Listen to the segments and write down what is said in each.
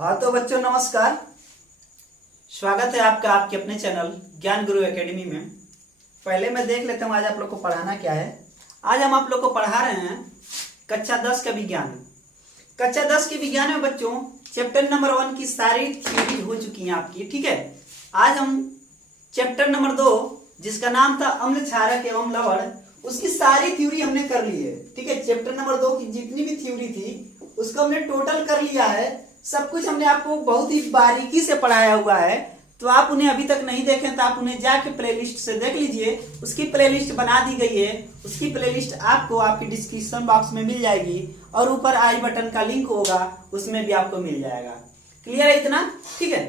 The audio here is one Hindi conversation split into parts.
हाँ तो बच्चों नमस्कार। स्वागत है आपका आपके अपने चैनल ज्ञान गुरु एकेडमी में। पहले मैं देख लेता हूँ आज आप लोग को पढ़ाना क्या है। आज हम आप लोग को पढ़ा रहे हैं कक्षा 10 का विज्ञान। कक्षा 10 के विज्ञान में बच्चों चैप्टर नंबर 1 की सारी थ्योरी हो चुकी है आपकी। ठीक है, आज हम चैप्टर नंबर 2 जिसका नाम था अम्ल क्षारक एवं लवण, उसकी सारी थ्योरी हमने कर ली है। ठीक है, चैप्टर नंबर 2 की जितनी भी थ्योरी थी उसको हमने टोटल कर लिया है। सब कुछ हमने आपको बहुत ही बारीकी से पढ़ाया हुआ है। तो आप उन्हें अभी तक नहीं देखें तो आप उन्हें जाके प्लेलिस्ट से देख लीजिए। उसकी प्लेलिस्ट बना दी गई है। उसकी प्लेलिस्ट आपको आपकी डिस्क्रिप्शन बॉक्स में मिल जाएगी और ऊपर आई बटन का लिंक होगा, उसमें भी आपको मिल जाएगा। क्लियर है इतना? ठीक है,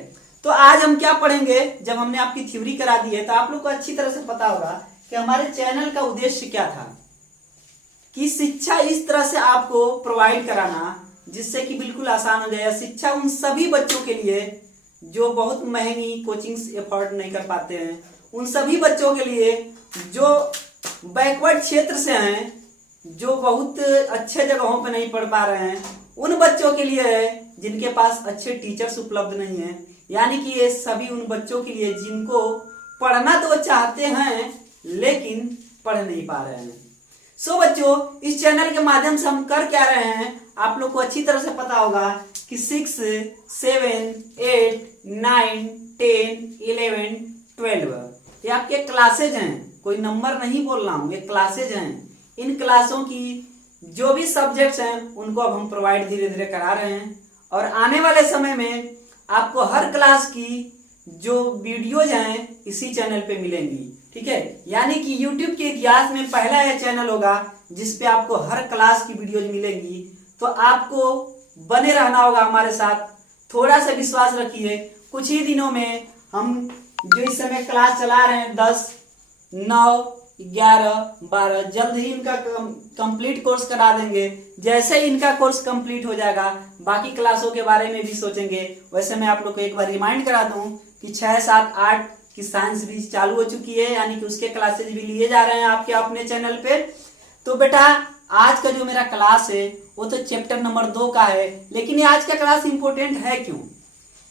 तो आज हम क्या पढ़ेंगे। जब हमने आपकी थ्योरी करा दी है तो आप लोग को अच्छी तरह से पता होगा कि हमारे चैनल का उद्देश्य क्या था, कि शिक्षा इस तरह से आपको प्रोवाइड कराना जिससे कि बिल्कुल आसान हो जाए। शिक्षा उन सभी बच्चों के लिए जो बहुत महंगी कोचिंग्स एफोर्ड नहीं कर पाते हैं, उन सभी बच्चों के लिए जो बैकवर्ड क्षेत्र से हैं, जो बहुत अच्छे जगहों पर नहीं पढ़ पा रहे हैं, उन बच्चों के लिए है जिनके पास अच्छे टीचर्स उपलब्ध नहीं है। यानी कि ये सभी उन बच्चों के लिए जिनको पढ़ना तो चाहते हैं लेकिन पढ़ नहीं पा रहे हैं। सो बच्चों, इस चैनल के माध्यम से हम कर क्या रहे हैं, आप लोग को अच्छी तरह से पता होगा कि 6, 7, 8, 9, 10, 11, 12 ये आपके क्लासेज हैं। कोई नंबर नहीं बोल रहा हूं, ये क्लासेज हैं। इन क्लासों की जो भी सब्जेक्ट्स हैं उनको अब हम प्रोवाइड धीरे धीरे करा रहे हैं और आने वाले समय में आपको हर क्लास की जो वीडियोज हैं इसी चैनल पे मिलेंगी। ठीक है, यानी कि YouTube के इतिहास में पहला यह चैनल होगा जिसपे आपको हर क्लास की वीडियोज मिलेंगी। तो आपको बने रहना होगा हमारे साथ, थोड़ा सा विश्वास रखिए। कुछ ही दिनों में हम जो इस समय क्लास चला रहे हैं 10, 9, 11, 12 जल्द ही इनका कंप्लीट कोर्स करा देंगे। जैसे ही इनका कोर्स कंप्लीट हो जाएगा बाकी क्लासों के बारे में भी सोचेंगे। वैसे मैं आप लोग को एक बार रिमाइंड करा दूं कि 6, 7, 8 की साइंस भी चालू हो चुकी है, यानी कि उसके क्लासेज भी लिए जा रहे हैं आपके अपने चैनल पे। तो बेटा आज का जो मेरा क्लास है वो तो चैप्टर नंबर 2 का है, लेकिन ये आज का क्लास इंपॉर्टेंट है क्यों?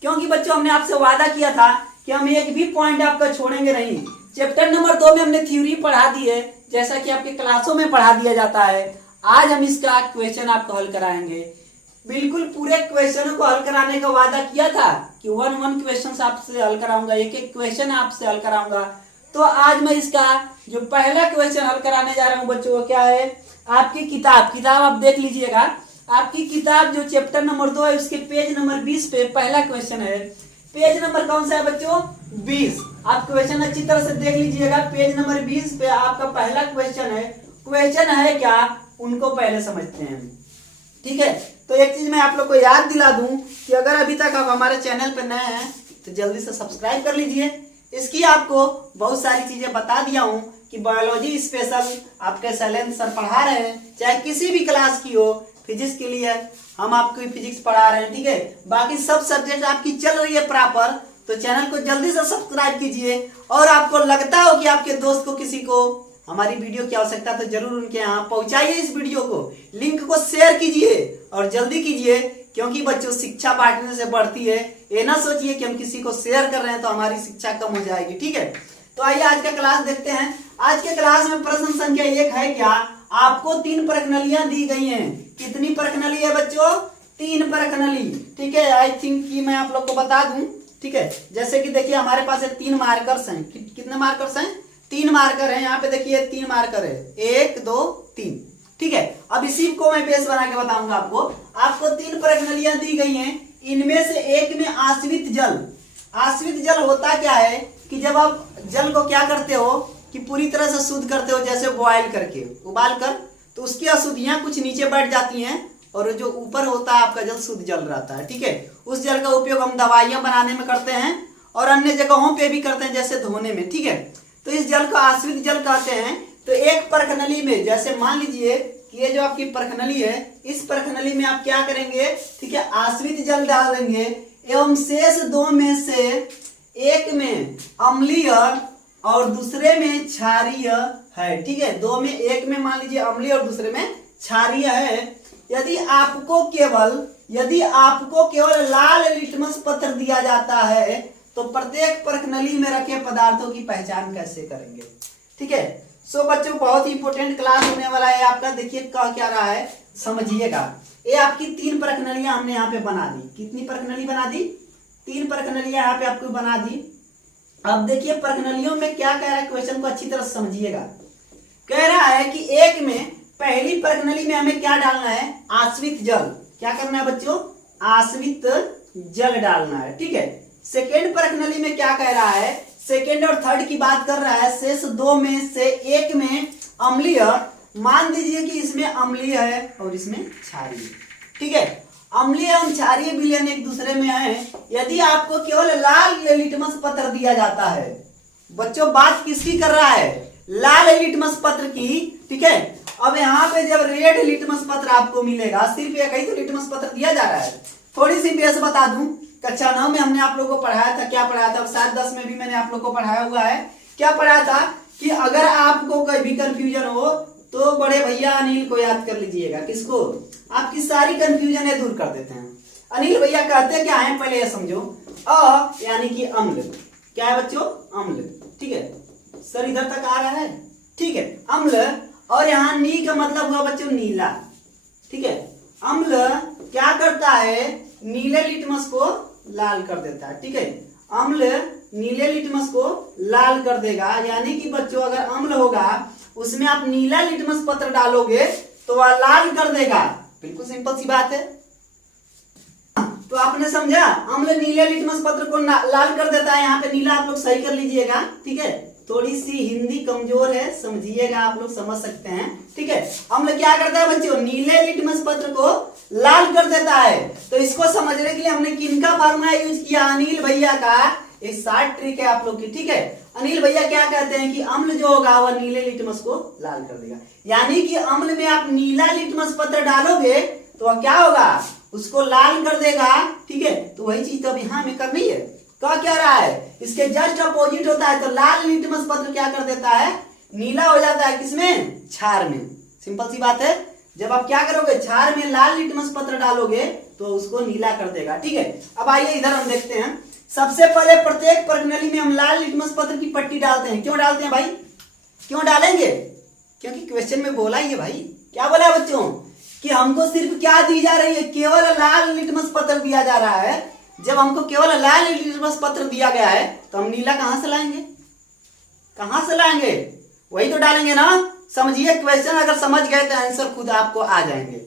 क्योंकि बच्चों हमने आपसे वादा किया था कि हम एक भी पॉइंट आपका छोड़ेंगे नहीं। चैप्टर नंबर 2 में हमने थ्योरी पढ़ा दी है जैसा कि आपके क्लासों में पढ़ा दिया जाता है। आज हम इसका क्वेश्चन आपको हल कराएंगे। बिल्कुल पूरे क्वेश्चन को हल कराने का वादा किया था कि 1 क्वेश्चन आपसे हल कराऊंगा, एक क्वेश्चन आपसे हल कराऊंगा। तो आज मैं इसका जो पहला क्वेश्चन हल कराने जा रहा हूं बच्चों वो क्या है, आपकी किताब आप देख लीजिएगा। आपकी किताब जो चैप्टर नंबर 2 है उसके पेज नंबर 20 पे पहला क्वेश्चन है। पेज नंबर कौन सा है बच्चों? 20। आप क्वेश्चन अच्छी तरह से देख लीजिएगा। पेज नंबर 20 पे आपका पहला क्वेश्चन है। क्वेश्चन है क्या, उनको पहले समझते हैं। ठीक है, तो एक चीज मैं आप लोग को याद दिला दूं कि अगर अभी तक आप हमारे चैनल पर नए हैं तो जल्दी से सब्सक्राइब कर लीजिए। इसकी आपको बहुत सारी चीजें बता दिया हूं कि बायोलॉजी स्पेशल आपके शैलेंद्र सर पढ़ा रहे हैं, चाहे किसी भी क्लास की हो। फिजिक्स के लिए हम आपको फिजिक्स पढ़ा रहे हैं। ठीक है, बाकी सब सब्जेक्ट आपकी चल रही है प्रॉपर। तो चैनल को जल्दी से सब्सक्राइब कीजिए और आपको लगता हो कि आपके दोस्त को किसी को हमारी वीडियो की आवश्यकता तो जरूर उनके यहाँ पहुंचाइए। इस वीडियो को लिंक को शेयर कीजिए और जल्दी कीजिए, क्योंकि बच्चों शिक्षा बांटने से बढ़ती है। ये ना सोचिए कि हम किसी को शेयर कर रहे हैं तो हमारी शिक्षा कम हो जाएगी। ठीक है, तो आइए आज का क्लास देखते हैं। आज के क्लास में प्रश्न संख्या 1 है क्या, आपको 3 प्रश्नलियां दी गई हैं। कितनी प्रश्नली है बच्चों? 3 प्रश्नली। ठीक है, आई थिंक कि मैं आप लोग को बता दूं। ठीक है, जैसे कि देखिए हमारे पास 3 मार्कर्स हैं। कितने मार्कर्स हैं? 3 मार्कर है। यहाँ पे देखिए 3 मार्कर है, 1, 2, 3। ठीक है, अब इसी को मैं बेस बना के बताऊंगा आपको। आपको 3 प्रश्नलियां दी गई हैं। इनमें से एक में आश्रित जल। आश्रित जल होता क्या है कि जब आप जल को क्या करते हो कि पूरी तरह से शुद्ध करते हो, जैसे बॉयल करके उबाल कर, तो उसकी अशुद्धियां कुछ नीचे बैठ जाती हैं और जो ऊपर होता है आपका जल शुद्ध जल रहता है। ठीक है, उस जल का उपयोग हम दवाइयां बनाने में करते हैं और अन्य जगहों पे भी करते हैं, जैसे धोने में। ठीक है, तो इस जल को आश्रित जल कहते हैं। तो एक प्रश्नली में जैसे मान लीजिए कि ये जो आपकी प्रश्नली है, इस प्रश्नली में आप क्या करेंगे? ठीक है, आश्रित जल डाल देंगे एवं शेष 2 में से एक में अम्लीय और दूसरे में क्षारीय है। ठीक है, 2 में, एक में मान लीजिए अम्लीय और दूसरे में क्षारीय है। यदि आपको केवल यदि आपको केवल लाल लिटमस पत्र दिया जाता है तो प्रत्येक परख नली में रखे पदार्थों की पहचान कैसे करेंगे। ठीक है, सो बच्चों बहुत ही इंपॉर्टेंट क्लास होने वाला है आपका। देखिए कह क्या रहा है, समझिएगा। ये आपकी 3 परख नलियां हमने यहाँ पे बना दी। कितनी परख नली बना दी? 3 परख नलियां यहाँ पे आपको बना दी। अब देखिए परख नलियों में क्या कह रहा है, क्वेश्चन को अच्छी तरह समझिएगा। कह रहा है कि एक में पहली परख नली में हमें क्या डालना है? आश्रित जल। क्या करना है बच्चों? आश्रित जल डालना है। ठीक है, सेकेंड परख नली में क्या कह रहा है? सेकेंड और थर्ड की बात कर रहा है। शेष 2 में से एक में अम्लीय, मान दीजिए कि इसमें अम्लीय है और इसमें क्षारीय। ठीक है, अम्लीय एवं क्षारीय विलयन एक दूसरे में है। यदि आपको केवल लाल लिटमस पत्र दिया जाता है, बच्चों बात किसकी कर रहा है? लाल लिटमस पत्र की। ठीक है, अब यहाँ पे जब रेड लिटमस पत्र आपको मिलेगा, सिर्फ एक ही तो लिटमस पत्र दिया जा रहा है। थोड़ी सी बेस बता दूं, कक्षा 9 में हमने आप लोगों को पढ़ाया था। क्या पढ़ाया था? शायद 10 में भी मैंने आप लोगों को पढ़ाया हुआ है। क्या पढ़ाया था कि अगर आपको कोई भी कंफ्यूजन हो तो बड़े भैया अनिल को याद कर लीजिएगा। किसको? आपकी सारी कंफ्यूजन दूर कर देते हैं। अनिल भैया कहते क्या है, पहले ये समझो। अ यानी कि अम्ल। क्या है बच्चों? अम्ल। ठीक है, सर इधर तक आ रहा है? ठीक है, अम्ल। और यहाँ नी का मतलब हुआ बच्चों नीला। ठीक है, अम्ल क्या करता है? नीले लिटमस को लाल कर देता है। ठीक है, अम्ल नीले लिटमस को लाल कर देगा। यानी कि बच्चों अगर अम्ल होगा उसमें आप नीला लिटमस पत्र डालोगे तो वह लाल कर देगा। बिल्कुल सिंपल सी बात है। तो आपने समझा, अम्ल नीले लिटमस पत्र को लाल कर देता है। यहाँ पे नीला आप लोग सही कर लीजिएगा। ठीक है, थोड़ी सी हिंदी कमजोर है, समझिएगा, आप लोग समझ सकते हैं। ठीक है, अम्ल क्या करता है बच्चों? नीले लिटमस पत्र को लाल कर देता है। तो इसको समझने के लिए हमने किनका फार्मूला यूज किया? अनिल भैया का एक शॉर्ट ट्रिक है आप लोग की। ठीक है, अनिल भैया क्या कहते हैं कि अम्ल जो होगा वह नीले लिटमस को लाल कर देगा। यानी कि अम्ल में आप नीला लिटमस पत्र डालोगे तो वह क्या होगा? उसको लाल कर देगा। ठीक है, तो वही चीज तो अब यहाँ में करनी है। क्या रहा है? इसके जस्ट अपोजिट होता है। तो लाल लिटमस पत्र क्या कर देता है? नीला हो जाता है। किसमें? क्षार में। सिंपल सी बात है। जब आप क्या करोगे? क्षार में लाल लिटमस पत्र डालोगे तो उसको नीला कर देगा। ठीक है, अब आइए इधर हम देखते हैं। सबसे पहले प्रत्येक परख नली में हम लाल लिटमस पत्र की पट्टी डालते हैं। क्यों डालते हैं भाई? क्यों डालेंगे? क्योंकि क्वेश्चन में बोला ही है भाई। क्या बोला है बच्चों? कि हमको सिर्फ क्या दी जा रही है? केवल लाल लिटमस पत्र दिया जा रहा है। जब हमको केवल लाल लिटमस पत्र दिया गया है तो हम नीला कहां से लाएंगे? कहां से लाएंगे? वही तो डालेंगे ना। समझिए, क्वेश्चन अगर समझ गए तो आंसर खुद आपको आ जाएंगे।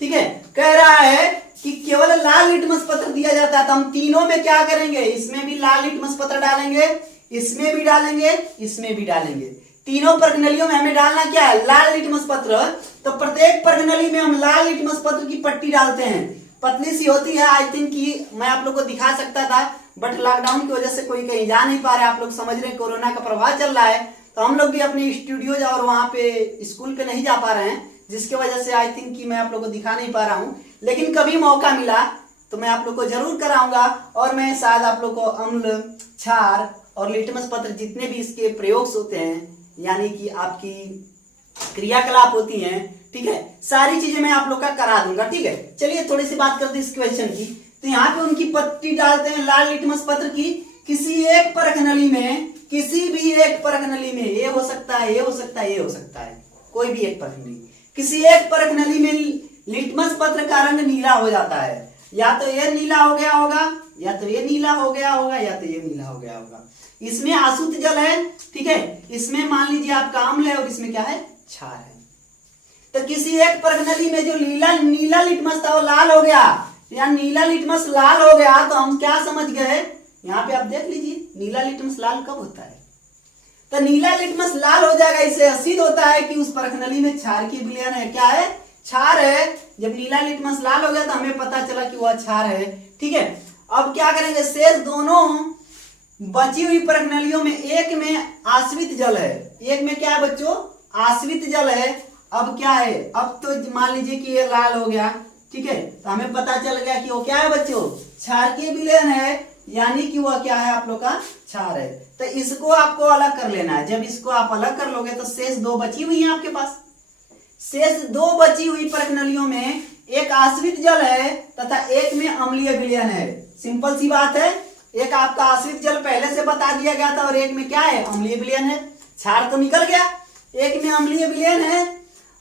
ठीक है, कह रहा है कि केवल लाल लिटमस पत्र दिया जाता है तो हम तीनों में क्या करेंगे? इसमें भी लाल लिटमस पत्र डालेंगे, इसमें भी डालेंगे, इसमें भी डालेंगे। तीनों परख नलियों में हमें डालना क्या है? लाल लिटमस पत्र। तो प्रत्येक परख नली में हम लाल लिटमस पत्र की पट्टी डालते हैं। पतली सी होती है। आई थिंक कि मैं आप लोग को दिखा सकता था, बट लॉकडाउन की वजह से कोई कहीं जा नहीं पा रहा है। आप लोग समझ रहे हैं कोरोना का प्रभाव चल रहा है, तो हम लोग भी अपने स्टूडियोज और वहां पे स्कूल पे नहीं जा पा रहे हैं, जिसके वजह से आई थिंक कि मैं आप लोग को दिखा नहीं पा रहा हूं। लेकिन कभी मौका मिला तो मैं आप लोग को जरूर कराऊंगा। और मैं शायद आप लोग को अम्ल, क्षार और लिटमस पत्र जितने भी इसके प्रयोग होते हैं, यानी कि आपकी क्रियाकलाप होती हैं, ठीक है, सारी चीजें मैं आप लोग का करा दूंगा। ठीक है, चलिए थोड़ी सी बात करते हैं इस क्वेश्चन की। तो यहाँ पे उनकी पट्टी डालते हैं लाल लिटमस पत्र की। किसी एक परख नली में, किसी भी एक परख नली में, ये हो सकता है, ये हो सकता है, ये हो सकता है, कोई भी एक परख नली, किसी एक परख नली में लिटमस पत्र का रंग नीला हो जाता है। या तो ये नीला हो गया होगा, या तो ये नीला हो गया होगा, या तो ये नीला हो गया होगा। इसमें आसुत जल है। ठीक है, इसमें मान लीजिए आपका अम्ल है और इसमें क्या है? क्षार है। तो किसी एक परख नली में जो नीला लिटमस था वो लाल हो गया, या नीला लिटमस लाल हो गया, तो हम क्या समझ गए? यहाँ पे आप देख लीजिए, नीला लिटमस लाल कब होता है? तो नीला लिटमस लाल हो जाएगा। इससे सिद्ध होता है कि उस परख नली में क्षार की विलयन है। क्या है? क्षार है। जब नीला लिटमस लाल हो गया तो हमें पता चला कि वह क्षार है। ठीक है, अब क्या करेंगे? शेष दोनों बची हुई परख नलियों में एक में आश्रित जल है, एक में क्या है बच्चों? आश्रित जल है। अब क्या है? अब तो मान लीजिए कि ये लाल हो गया। ठीक है, तो हमें पता चल गया कि वो क्या है बच्चों? क्षार की विलयन है, यानी कि वह क्या है? आप लोग का क्षार है। तो इसको आपको अलग कर लेना है। जब इसको आप अलग कर लोगे तो शेष 2 बची हुई है आपके पास। शेष 2 बची हुई परख नलियों में एक आश्रित जल है तथा एक में अम्लीय विलयन है। सिंपल सी बात है, एक आपका आश्रित जल पहले से बता दिया गया था और एक में क्या है, अम्लीय विलयन है। क्षार तो निकल गया, एक में अम्लीय विलयन है।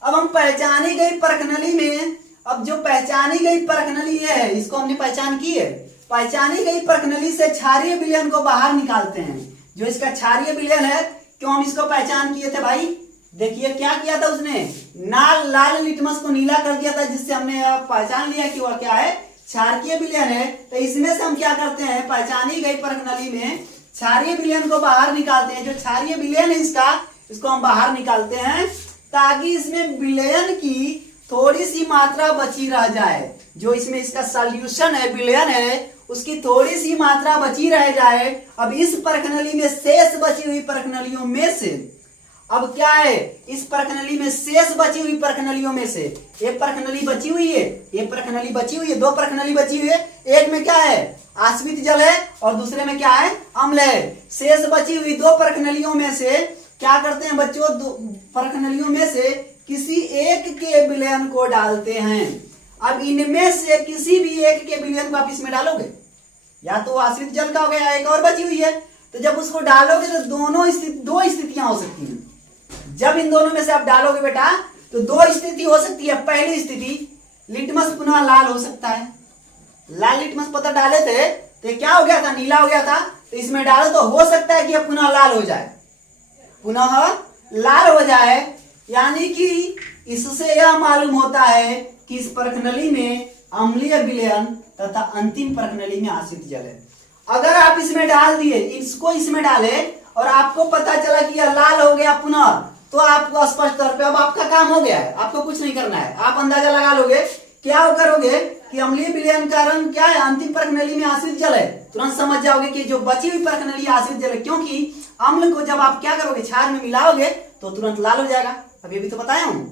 अब हम पहचानी गई परखनली में, अब जो पहचानी गई परखनली है इसको हमने पहचान की है, पहचानी गई परखनली से क्षारीय विलयन को बाहर निकालते हैं। जो इसका क्षारीय विलयन है, क्यों हम इसको पहचान किए थे भाई, देखिए क्या किया था उसने, लाल लिटमस को नीला कर दिया था, जिससे हमने पहचान लिया कि वह क्या है, क्षारकीय विलयन है। तो इसमें से हम क्या करते हैं, पहचानी गई परखनली में क्षारीय विलयन को बाहर निकालते हैं। जो क्षारीय विलयन है इसको हम बाहर निकालते हैं ताकि इसमें विलयन की थोड़ी सी मात्रा बची रह जाए। जो इसमें इसका सॉल्यूशन है, विलयन है, उसकी थोड़ी सी मात्रा बची रह जाए। अब इस परखनली में शेष बची हुई परखनलियों में से, अब क्या है, इस परखनली में शेष बची हुई परखनलियों में से एक परखनली बची हुई है, एक परखनली बची हुई है, दो परखनली बची हुई है। एक में क्या है, आश्रित जल है और दूसरे में क्या है, अम्ल है। शेष बची हुई दो परखनलियों में से क्या करते हैं बच्चों, दो परखनलियों में से किसी एक के विलयन को डालते हैं। अब इनमें से किसी भी एक के विलयन को आप इसमें डालोगे, या तो आश्रित जल का हो गया, एक और बची हुई है, तो जब उसको डालोगे तो दो स्थितियां हो सकती हैं। जब इन दोनों में से आप डालोगे बेटा तो दो स्थिति हो सकती है। पहली स्थिति, लिटमस पुनः लाल हो सकता है। लाल लिटमस पत्थर डाले थे तो क्या हो गया था, नीला हो गया था, तो इसमें डालो तो हो सकता है कि यह पुनः लाल हो जाए, पुनः लाल हो जाए। यानी कि इससे यह मालूम होता है कि इस परखनली में अम्लीय विलयन तथा अंतिम परखनली में आश्रित जल है। अगर आप इसमें डाल दिए, इसको इसमें डाले और आपको पता चला कि यह लाल हो गया पुनः, तो आपको स्पष्ट तौर पे अब आपका काम हो गया है, आपको कुछ नहीं करना है। आप अंदाजा लगा लोगे, क्या करोगे कि अम्लीय विलयन का रंग क्या है, अंतिम परखनली में आश्रित जल है, तुरंत समझ जाओगे कि जो बची हुई परखनली आश्रित जल है। क्योंकि अम्ल को जब आप क्या करोगे, क्षार में मिलाओगे तो तुरंत लाल हो जाएगा। अब ये भी तो बताया हूं,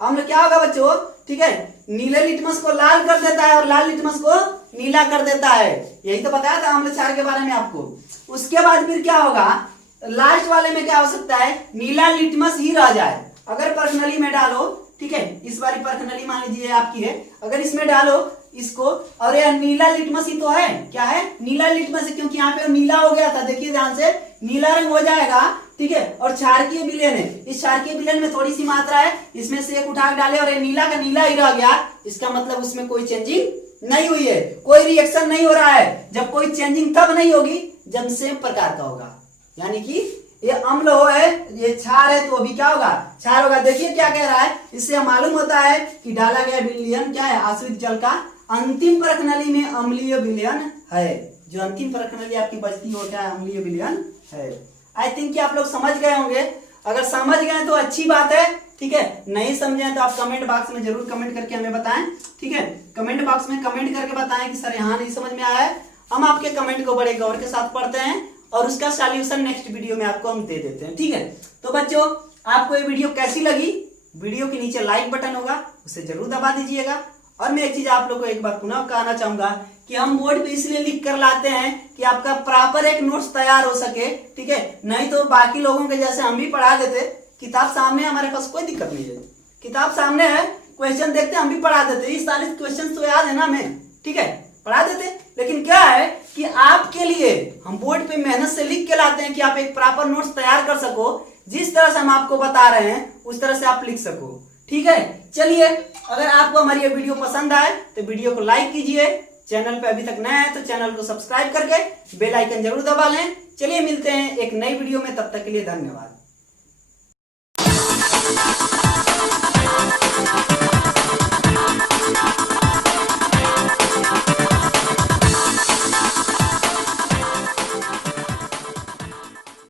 अम्ल क्या होगा बच्चों, ठीक है, नीले लिटमस को लाल कर देता है और लाल लिटमस को नीला कर देता है। यही तो बताया था अम्ल क्षार के बारे में आपको। उसके बाद फिर क्या होगा, लास्ट वाले में क्या हो सकता है, नीला लिटमस ही रह जाए। अगर परखनली में डालो, ठीक है, इस बारी परखनली मान लीजिए आपकी है, अगर इसमें डालो इसको और यह नीला लिटमस ही तो है, क्या है, नीला लिटमस है, क्योंकि यहाँ पे नीला हो गया था, देखिए ध्यान से, नीला रंग हो जाएगा, ठीक है। और क्षारकीय विलयन है, इस क्षारकीय विलयन में थोड़ी सी मात्रा है, इसमें से एक उठा के डाले और ये नीला का नीला ही रह गया। इसका मतलब उसमें कोई चेंजिंग नहीं हुई है, कोई रिएक्शन नहीं हो रहा है। जब कोई चेंजिंग तब नहीं होगी जब सेम प्रकार का होगा, यानी कि ये अम्ल हो है, ये क्षार है, तो अभी क्या होगा, क्षार होगा। देखिए क्या कह रहा है, इससे मालूम होता है कि डाला गया विलयन क्या है, आश्रित जल का अंतिम परखनली में अम्लीय विलयन है। जो अंतिम परखनली आपकी बचती हो क्या है, अम्लीय विलयन है। आई थिंक कि आप लोग समझ गए होंगे। अगर समझ गए तो अच्छी बात है, ठीक है, नहीं समझे तो आप कमेंट बॉक्स में जरूर कमेंट करके हमें बताएं, ठीक है। कमेंट बॉक्स में कमेंट करके बताएं कि सर यहाँ नहीं समझ में आया है। हम आपके कमेंट को बड़े गौर के साथ पढ़ते हैं और उसका सॉल्यूशन नेक्स्ट वीडियो में आपको हम दे देते हैं, ठीक है। तो बच्चों, आपको ये वीडियो कैसी लगी, वीडियो के नीचे लाइक बटन होगा, उसे जरूर दबा दीजिएगा। और मैं एक चीज आप लोग को एक बार पुनः कहना चाहूंगा कि हम बोर्ड पे इसलिए लिख कर लाते हैं कि आपका प्रॉपर एक नोट्स तैयार हो सके, ठीक है। नहीं तो बाकी लोगों के जैसे हम भी पढ़ा देते, किताब सामने, हमारे पास कोई दिक्कत नहीं है, किताब सामने है, क्वेश्चन देखते हम भी पढ़ा देते, 30-40 क्वेश्चन तो याद है ना हमें, ठीक है, पढ़ा देते। लेकिन क्या है कि आपके लिए हम बोर्ड पे मेहनत से लिख के लाते हैं कि आप एक प्रॉपर नोट्स तैयार कर सको, जिस तरह से हम आपको बता रहे हैं उस तरह से आप लिख सको, ठीक है। चलिए, अगर आपको हमारी ये वीडियो पसंद आए तो वीडियो को लाइक कीजिए, चैनल पे अभी तक नए हैं तो चैनल को सब्सक्राइब करके बेल आइकन जरूर दबा लें। चलिए मिलते हैं एक नई वीडियो में, तब तक के लिए धन्यवाद।